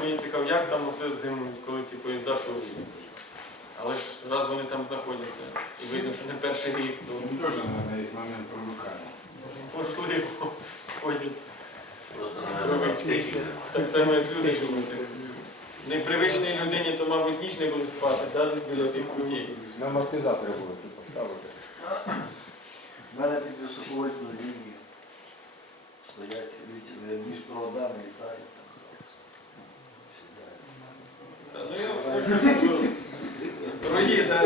мені цікаво, як там оце зимують, коли ці поїзда шурують. Але ж раз вони там знаходяться, і видно, що не перший рік, то Ну, Тоже, наверное, есть момент привыкания. можливо ходять Просто, так само, як люди живуть. Непривичній людині, то, мабуть, ніч не буде спати, да, десь біля тих путей. На амортизатори будуть поставити. У мене під високовольтну лінію стоять між проводами літають там. Та, Ну, да.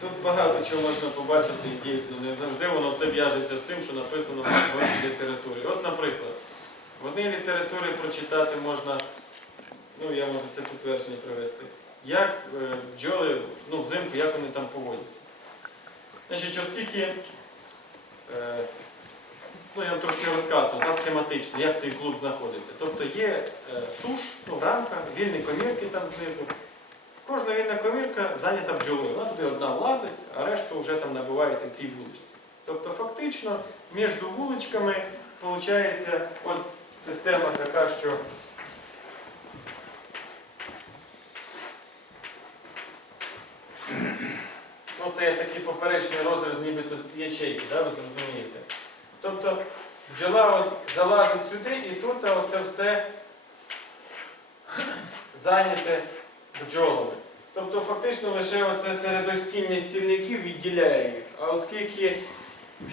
Тут багато чого можна побачити і дійсно. Не завжди воно все в'яжеться з тим, що написано в одній літературі. От, наприклад, в одній літературі прочитати можна, ну я можу це підтвердження привести, як е, бджоли ну, взимку, як вони там поводяться. Значить, оскільки, е, ну я вам трошки розказував, та, схематично, як цей клуб знаходиться. Тобто є е, суш, ну, рамка, вільні комірки там знизу. Кожна вільна комірка зайнята бджолою. Вона туди одна влазить, а решта вже там набивається в цій вуличці. Тобто фактично між вуличками виходить от система така, що ну, це є такий поперечний розріз, нібито ячейки, да, ви зрозумієте. Тобто бджола залазить сюди і тут а оце все зайняте бджолами. Тобто фактично лише оце середостіння стільників відділяє їх. А оскільки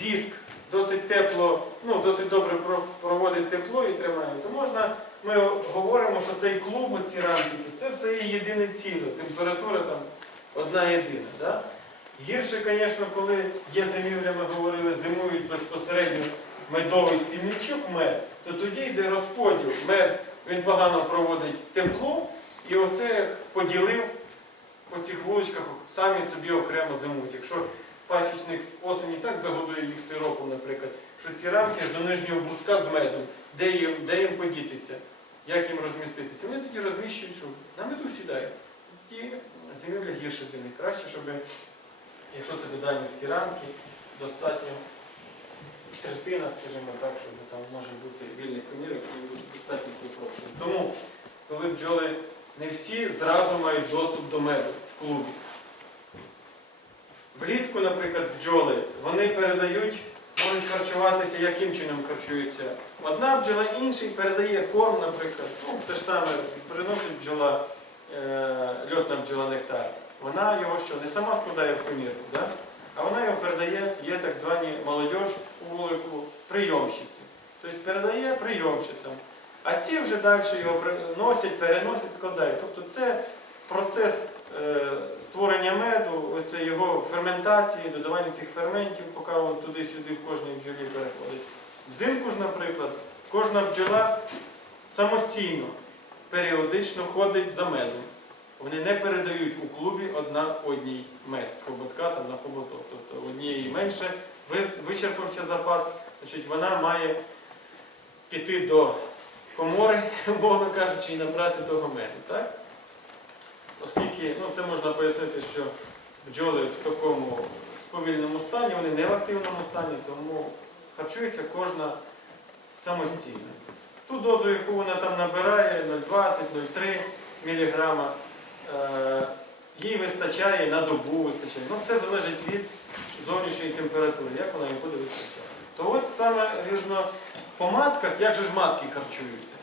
віск досить тепло, ну досить добре проводить тепло і тримає, то можна, ми говоримо, що цей клуб, ці рампіки, це все є єдине ціле, температура там одна єдина. Да? Гірше, звісно, коли є зимівля, ми говорили, зимують безпосередньо медовий стільничок, мед, то тоді йде розподіл. Мед він погано проводить тепло, і оце поділив по цих вуличках самі собі окремо зимують. Якщо пасічник з осені так загодує їх сиропом, наприклад, що ці рамки ж до нижнього бруска з медом, де їм, де їм подітися, як їм розміститися. Вони тоді розміщують, що на меду сідають. Тоді зимівля гірше для них. Краще, щоб, якщо це доданівські рамки, достатньо третина, скажімо так, щоб там може бути вільних комірок і достатньо комфортно. Тому, коли бджоли не всі зразу мають доступ до меду в клубі. Влітку, наприклад, бджоли, вони передають, можуть харчуватися, яким чином харчуються. Одна бджола інший передає корм, наприклад, ну, те ж саме приносить бджола, е, льотна бджола нектар. Вона його що, не сама складає в комірку, да? а вона його передає, є так звані молодіж у вулику, прийомщиці. Тобто передає прийомщицям. А ці вже далі його носять, переносять, складають. Тобто це процес е, створення меду, оце його ферментації, додавання цих ферментів, поки він туди-сюди в кожній бджолі переходить. Взимку ж, наприклад, кожна бджола самостійно, періодично ходить за медом. Вони не передають у клубі одна одній мед з хоботка там на хоботок. Тобто однієї менше вичерпався запас, значить вона має піти до комори, умовно кажучи, і набрати того меду. Так? Оскільки ну, це можна пояснити, що бджоли в такому сповільному стані, вони не в активному стані, тому харчується кожна самостійно. Ту дозу, яку вона там набирає, 0,20-0,3 мг, е, їй вистачає на добу вистачає. Ну, все залежить від зовнішньої температури, як вона їм буде вистачати. То от саме різно по матках, як же ж матки харчуються?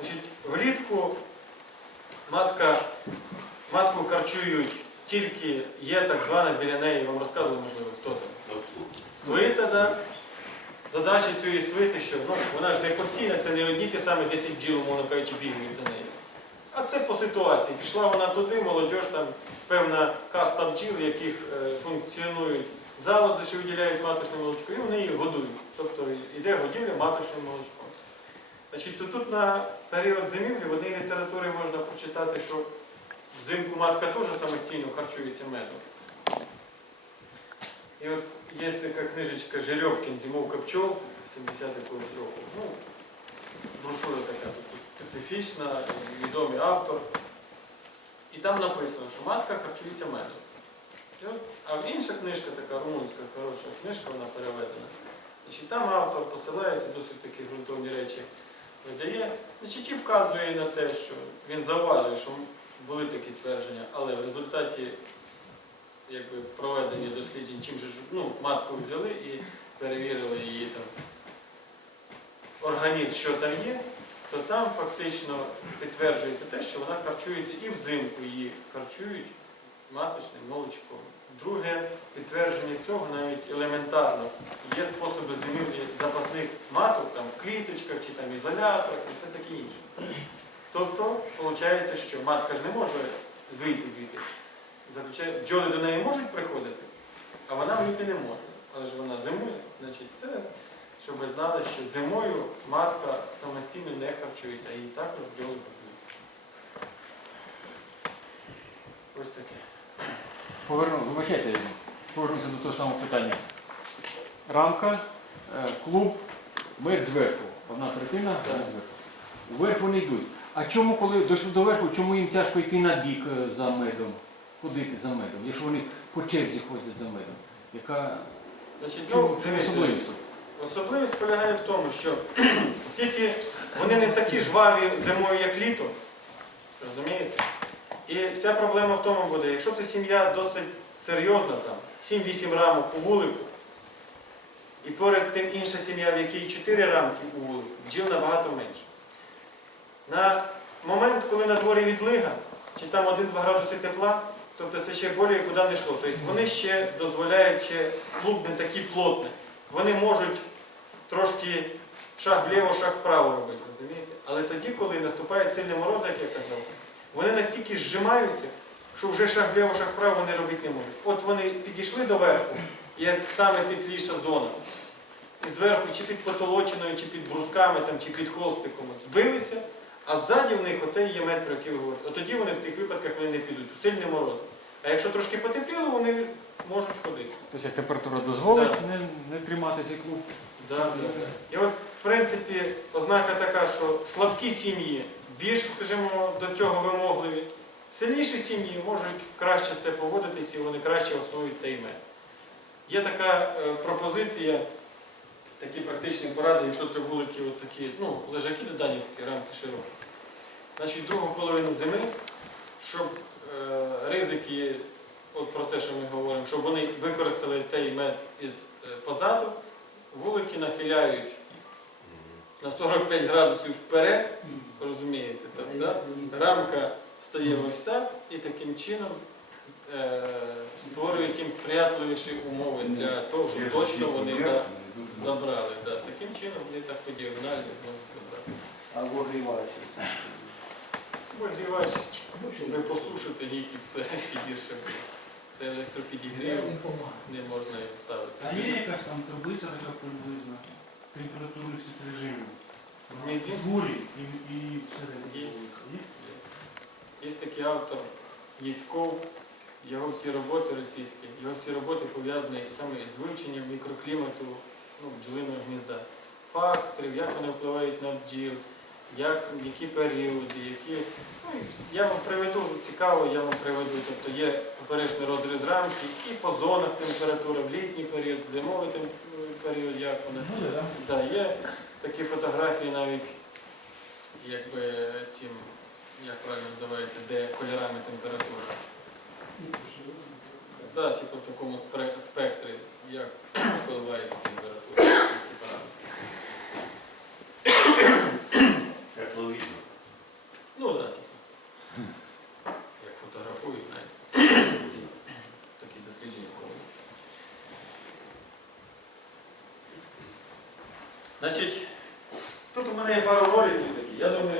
Значить, влітку матка, матку харчують тільки є так звана біля неї, вам розказували, можливо, хто там. Свита, да? Задача цієї свити, що ну, вона ж не постійна, це не одні ті самі 10 бджіл, мовно кажучи, бігають за нею. А це по ситуації. Пішла вона туди, молодь, там певна каста бджіл, яких е, функціонують залози, що виділяють маточне молочко, і вони її годують. Тобто йде годівля маточним молочком. Значить, то тут на період зимівлі в одній літературі можна прочитати, що взимку матка теж самостійно харчується медом. І от є така книжечка Жеребкін Зимовка пчол 70 якогось року. Ну, брошура така тут специфічна, відомий автор. І там написано, що матка харчується медом. А в інша книжка, така румунська хороша книжка, вона переведена. Значить, там автор посилається досить такі ґрунтовні речі видає, значить і вказує на те, що він зауважує, що були такі твердження, але в результаті якби, проведення досліджень, чим же ну, матку взяли і перевірили її там організм, що там є, то там фактично підтверджується те, що вона харчується і взимку її харчують маточним молочком. Друге підтвердження цього навіть елементарно. Є способи зимівлі запасних маток там, в кліточках чи там ізоляторах і все таке інше. Тобто, виходить, що матка ж не може вийти звідти. Заключає, бджоли до неї можуть приходити, а вона вийти не може. Але ж вона зимує. Значить, це, щоб ви знали, що зимою матка самостійно не харчується, а її також бджоли потрібні. Ось таке. Поверну, вибачайте, повернуся до того самого питання. Рамка, е, клуб, мед зверху. Одна третина, Так. зверху. Вверх вони йдуть. А чому, коли дійшли до верху, чому їм тяжко йти на бік е, за медом, ходити за медом, якщо вони по черзі ходять за медом? Яка Значить, чому, ну, чому дивіться, особливість? тут? Особливість полягає в тому, що оскільки вони не такі жваві зимою, як літо, розумієте? І вся проблема в тому буде, якщо це сім'я досить серйозна, там, 7-8 рамок у вулику, і поряд з тим інша сім'я, в якій 4 рамки у вулику, бджіл набагато менше. На момент, коли на дворі відлига, чи там 1-2 градуси тепла, тобто це ще более куди не йшло. Тобто вони ще дозволяють, ще клуб не такий плотний. Вони можуть трошки шаг вліво, шаг вправо робити, розумієте? Але тоді, коли наступає сильний мороз, як я казав, вони настільки зжимаються, що вже шаг вліво, шаг вправо вони робити не можуть. От вони підійшли до верху, як саме тепліша зона. І зверху, чи під потолочиною, чи під брусками, там, чи під холстиком збилися, а ззаді в них оте є мед, про який ви говорите. От тоді вони в тих випадках вони не підуть. Сильний мороз. А якщо трошки потепліло, вони можуть ходити. Тобто як температура дозволить Так. не, не тримати цей клуб? Да, да, да. І от, в принципі, ознака така, що слабкі сім'ї більш, скажімо, до цього вимогливі. Сильніші сім'ї можуть краще це поводитись і вони краще освоюють цей мед. Є така е, пропозиція, такі практичні поради, якщо це вулики, от такі, ну, лежаки доданівські, рамки широкі. Значить, другу половину зими, щоб е, ризики, от про це, що ми говоримо, щоб вони використали той мед із е, позаду, вулики нахиляють на 45 градусів вперед, розумієте, так, да? рамка стає ось так і таким чином е, створює яким сприятливіші умови для того, щоб точно вони да, забрали. Да. Таким чином вони так по діагоналі зможуть забрати. Або гріваючи. Вигрівач, щоб ви посушите їх і все ще гірше буде. Електропідігрів не можна їх ставити. А є якась там таблиця така приблизна температури всіх режимів? В гнізді? І, і всередині? Є такий автор Єськов, його всі роботи російські, його всі роботи пов'язані саме з вивченням мікроклімату ну, бджолиного гнізда. Факторів, як вони впливають на бджіл, як, які періоди, які. Ну, я вам приведу, цікаво, я вам приведу. Тобто є поперечний розріз рамки і по зонах температура, в літній період, зимовий період, як вони. Буде, так? Да, є такі фотографії навіть, якби цим, як правильно називається, де кольорами температура. Да, типу в такому спектрі, як коливається температура. такі параметри. Як то видно. Ну так, да, типу. Як фотографують навіть. Такі дослідження проводять. Значить, тут у мене є пару роликів